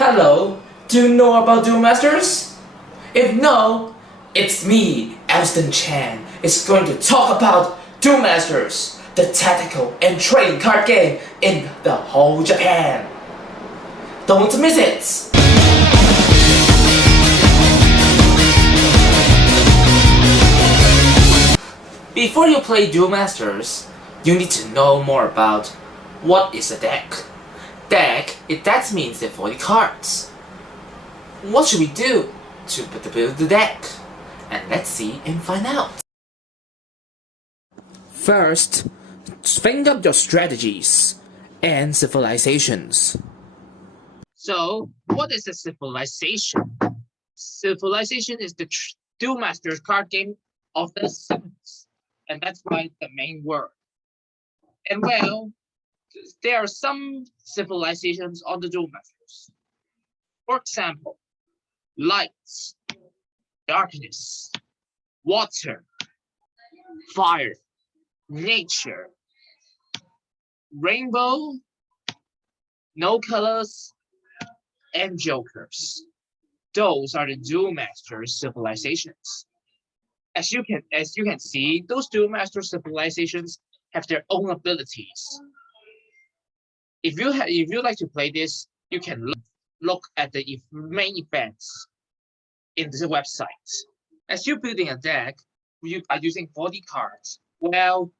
Hello, do you know about Duel Masters? If no, it's me, Elston Chan, is going to talk about Duel Masters, the tactical and trading card game in the whole Japan. Don't miss it! Before you play Duel Masters, you need to know more about what is a deck. Deck, that means the 40 cards. What should we do to build the deck? And let's see and find out. First, think up your strategies and civilizations. So, what is a civilization? Civilization is the Duel Masters card game of the 7th, and that's why the main word. And well, there are some civilizations on the Duel Masters. For example, light, darkness, water, fire, nature, rainbow, no colors, and jokers. Those are the Duel Masters civilizations. As you can see, those Duel Masters civilizations have their own abilities. If you like to play this, you can look at the main events in the website. As you're building a deck, you are using 40 cards. Well,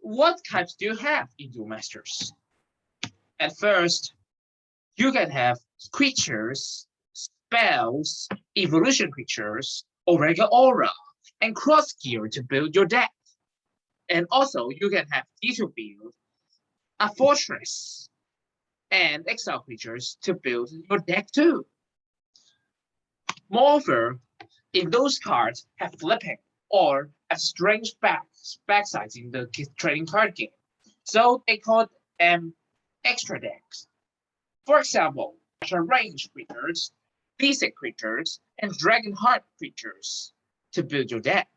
what types do you have in Duel Masters? At first, you can have creatures, spells, evolution creatures, Omega Aura, and Cross Gear to build your deck. And also, you can have detail build, a fortress, and exile creatures to build your deck too. Moreover, if those cards have flipping or have strange backsides in the trading card game, so they call them extra decks. For example, range creatures, basic creatures, and dragon heart creatures to build your deck.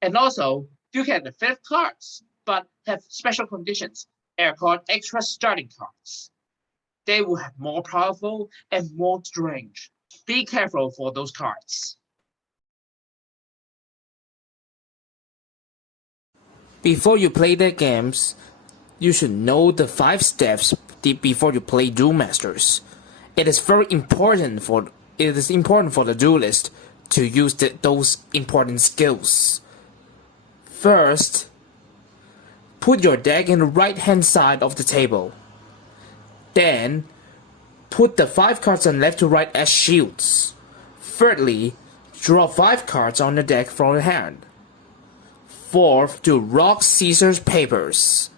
And also, you can have 5 cards, but have special conditions. They are called extra starting cards. They will have more powerful and more strange. Be careful for those cards. Before you play the games, you should know the 5 steps before you play Duel Masters. It is important for the duelist to use those important skills. First, put your deck in the right-hand side of the table. Then, put the 5 cards on left to right as shields. Thirdly, draw 5 cards on the deck from your hand. Fourth, do rock, scissors, papers.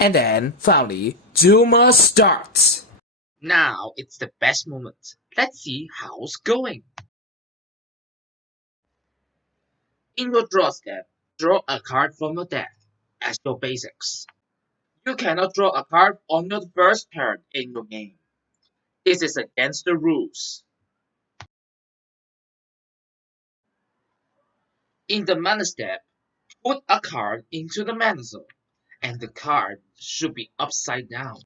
And then, finally, Duel must start. Now it's the best moment. Let's see how it's going. In your draw step, draw a card from your deck as your basics. You cannot draw a card on your first turn in your game. This is against the rules. In the mana step, put a card into the mana zone, and the card should be upside down.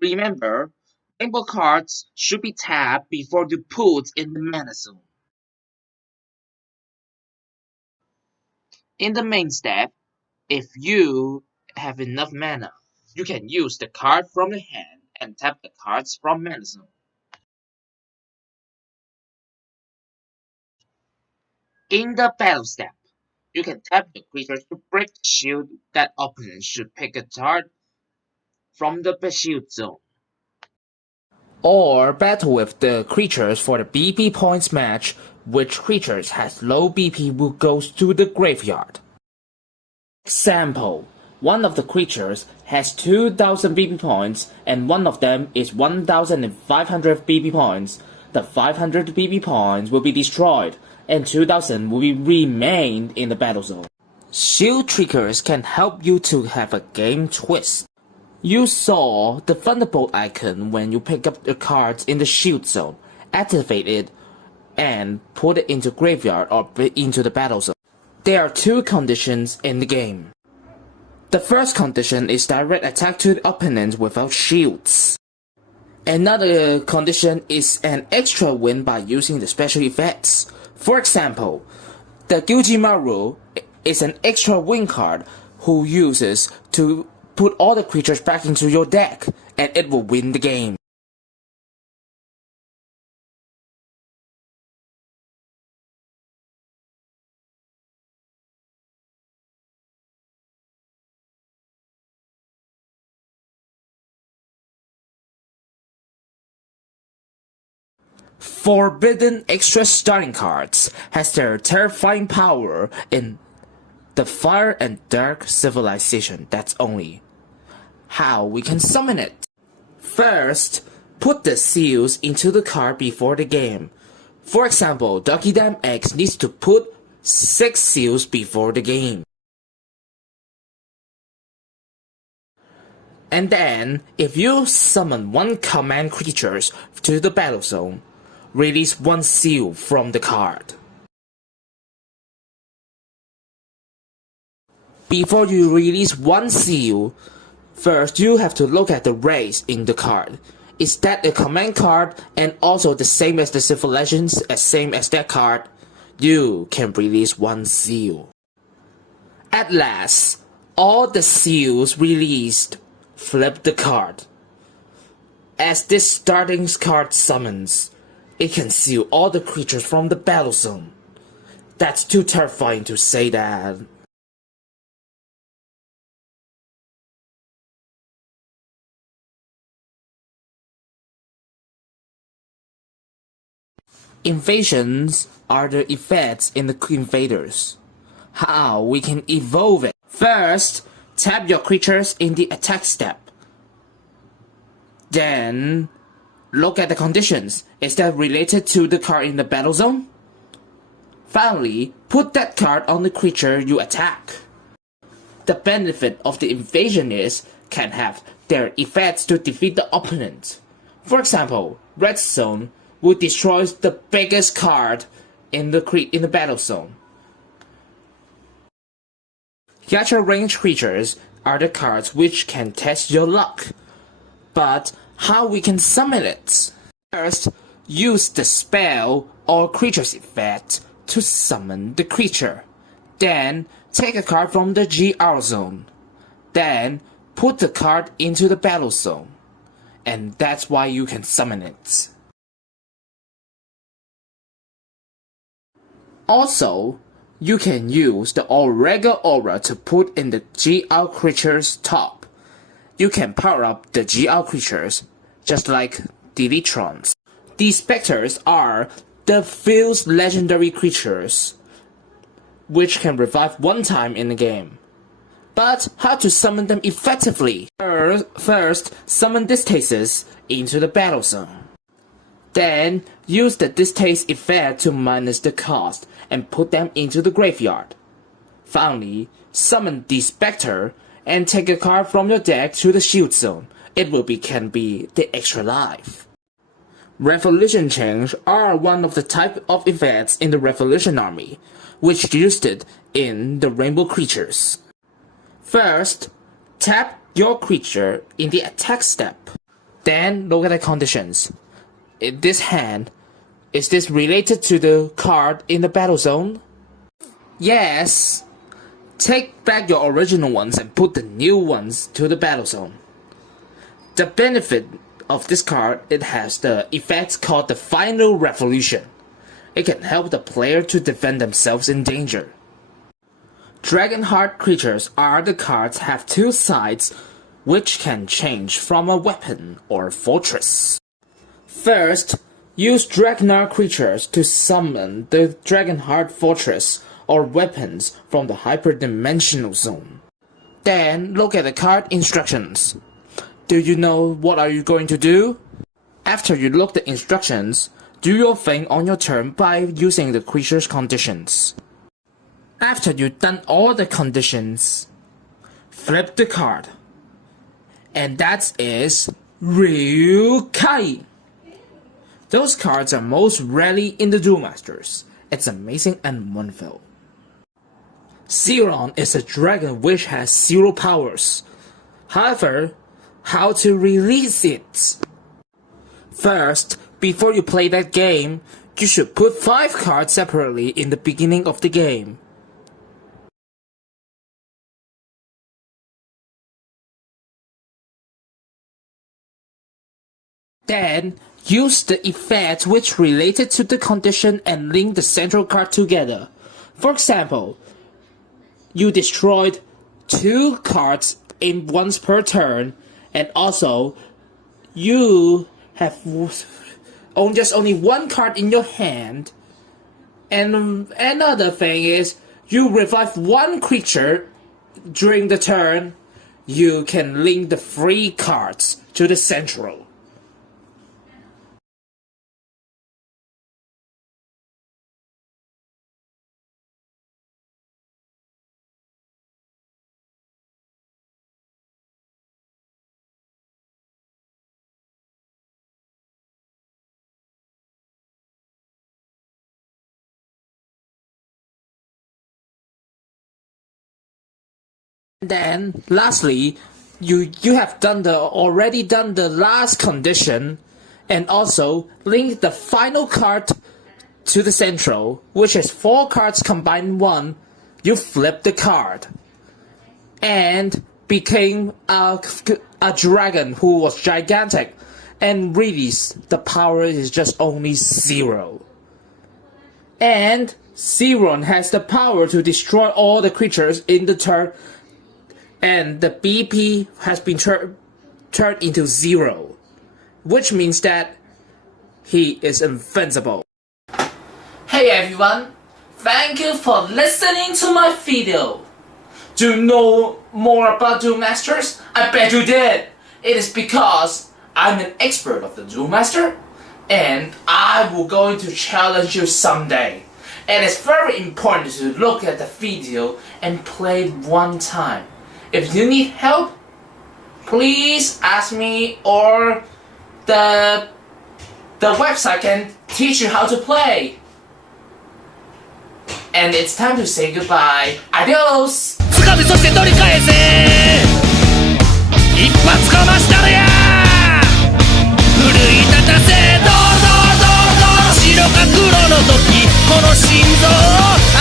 Remember, rainbow cards should be tapped before you put in the mana zone. In the main step, if you have enough mana, you can use the card from your hand and tap the cards from mana zone. In the battle step, you can tap the creature to break the shield that opponent should pick a card from the shield zone. Or battle with the creatures for the BP points match. Which creatures has low BP will go to the graveyard. Example, one of the creatures has 2000 BP points and one of them is 1500 BP points. The 500 BP points will be destroyed and 2000 will be remained in the battle zone. Shield triggers can help you to have a game twist. You saw the Thunderbolt icon when you pick up the cards in the shield zone. Activate it and put it into graveyard or into the battle zone. There are 2 conditions in the game. The first condition is direct attack to the opponent without shields. Another condition is an extra win by using the special effects. For example, the Gyujimaru is an extra win card who uses to put all the creatures back into your deck, and it will win the game. Forbidden extra starting cards has their terrifying power in the Fire and Dark Civilization. That's only how we can summon it. First, put the seals into the card before the game. For example, Ducky Dam X needs to put 6 seals before the game. And then, if you summon 1 command creatures to the battle zone, release 1 seal from the card. Before you release 1 seal, first you have to look at the race in the card. Is that a command card and also the same as the civilizations, as same as that card? You can release 1 seal. At last, all the seals released, flip the card. As this starting card summons, it can seal all the creatures from the battle zone. That's too terrifying to say that. Invasions are the effects in the invaders. How we can evolve it? First, tap your creatures in the attack step. Then, look at the conditions. Is that related to the card in the battle zone? Finally, put that card on the creature you attack. The benefit of the invasion is can have their effects to defeat the opponent. For example, Red Zone will destroy the biggest card in the battle zone. Gacha range creatures are the cards which can test your luck. But how we can summon it? First, use the spell or creature's effect to summon the creature. Then, take a card from the GR zone. Then, put the card into the battle zone. And that's why you can summon it. Also, you can use the Aurega Aura to put in the GR creature's top. You can power up the GR creatures, just like Deletrons. These specters are the field's legendary creatures, which can revive 1 time in the game. But how to summon them effectively? First, summon Distases into the battle zone. Then, use the Distaste effect to minus the cost and put them into the graveyard. Finally, summon the Spectre and take a card from your deck to the shield zone. It can be the extra life. Revolution Change are one of the type of effects in the Revolution Army, which used it in the Rainbow Creatures. First, tap your creature in the attack step. Then look at the conditions. In this hand, is this related to the card in the battle zone? Yes. Take back your original ones and put the new ones to the battle zone. The benefit of this card, it has the effect called the Final Revolution. It can help the player to defend themselves in danger. Dragonheart creatures are the cards have 2 sides which can change from a weapon or fortress. First, use Dragonheart creatures to summon the Dragonheart fortress or weapons from the hyperdimensional zone. Then look at the card instructions. Do you know what are you going to do? After you look the instructions, do your thing on your turn by using the creature's conditions. After you've done all the conditions, flip the card. And that is Ryukai. Those cards are most rarely in the Duel Masters. It's amazing and wonderful. Zeron is a dragon which has 0 powers. However, how to release it? First, before you play that game, you should put 5 cards separately in the beginning of the game. Then, use the effect which related to the condition and link the central card together. For example, you destroyed 2 cards in once per turn, and also you have just only 1 card in your hand. And another thing is, you revive 1 creature during the turn. You can link the 3 cards to the central. Then, lastly, you have already done the last condition, and also link the final card to the central, which is 4 cards combined in 1. You flip the card, and became a dragon who was gigantic, and really the power is just only 0. And Zeron has the power to destroy all the creatures in the turn. And the BP has been turned into 0, which means that he is invincible. Hey everyone, thank you for listening to my video. Do you know more about Duel Masters? I bet you did. It is because I'm an expert of the Duel Master, and I will going to challenge you someday. And it's very important to look at the video and play it 1 time. If you need help, please ask me, or the website can teach you how to play. And it's time to say goodbye. Adios! 掴みそして取り返せ一発かましたるや奮い立たせドロドロドロドロ白か黒の時この心臓を